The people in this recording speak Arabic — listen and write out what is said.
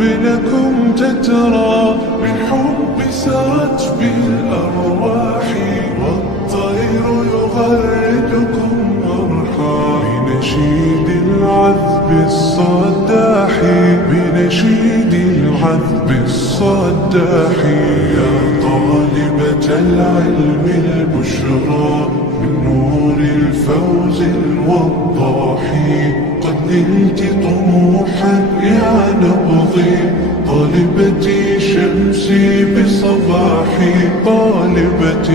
بلكم تترى، بالحب سرت بالأرواح، والطير يغردكم مرحا، بنشيد العذب الصداح، بنشيد العذب الصداح. يا طالبة العلم البشرى، من نور الفوز الوضاح، قد نلت طموحا يا نبضي، طالبتي شمسي بصباحي، طالبتي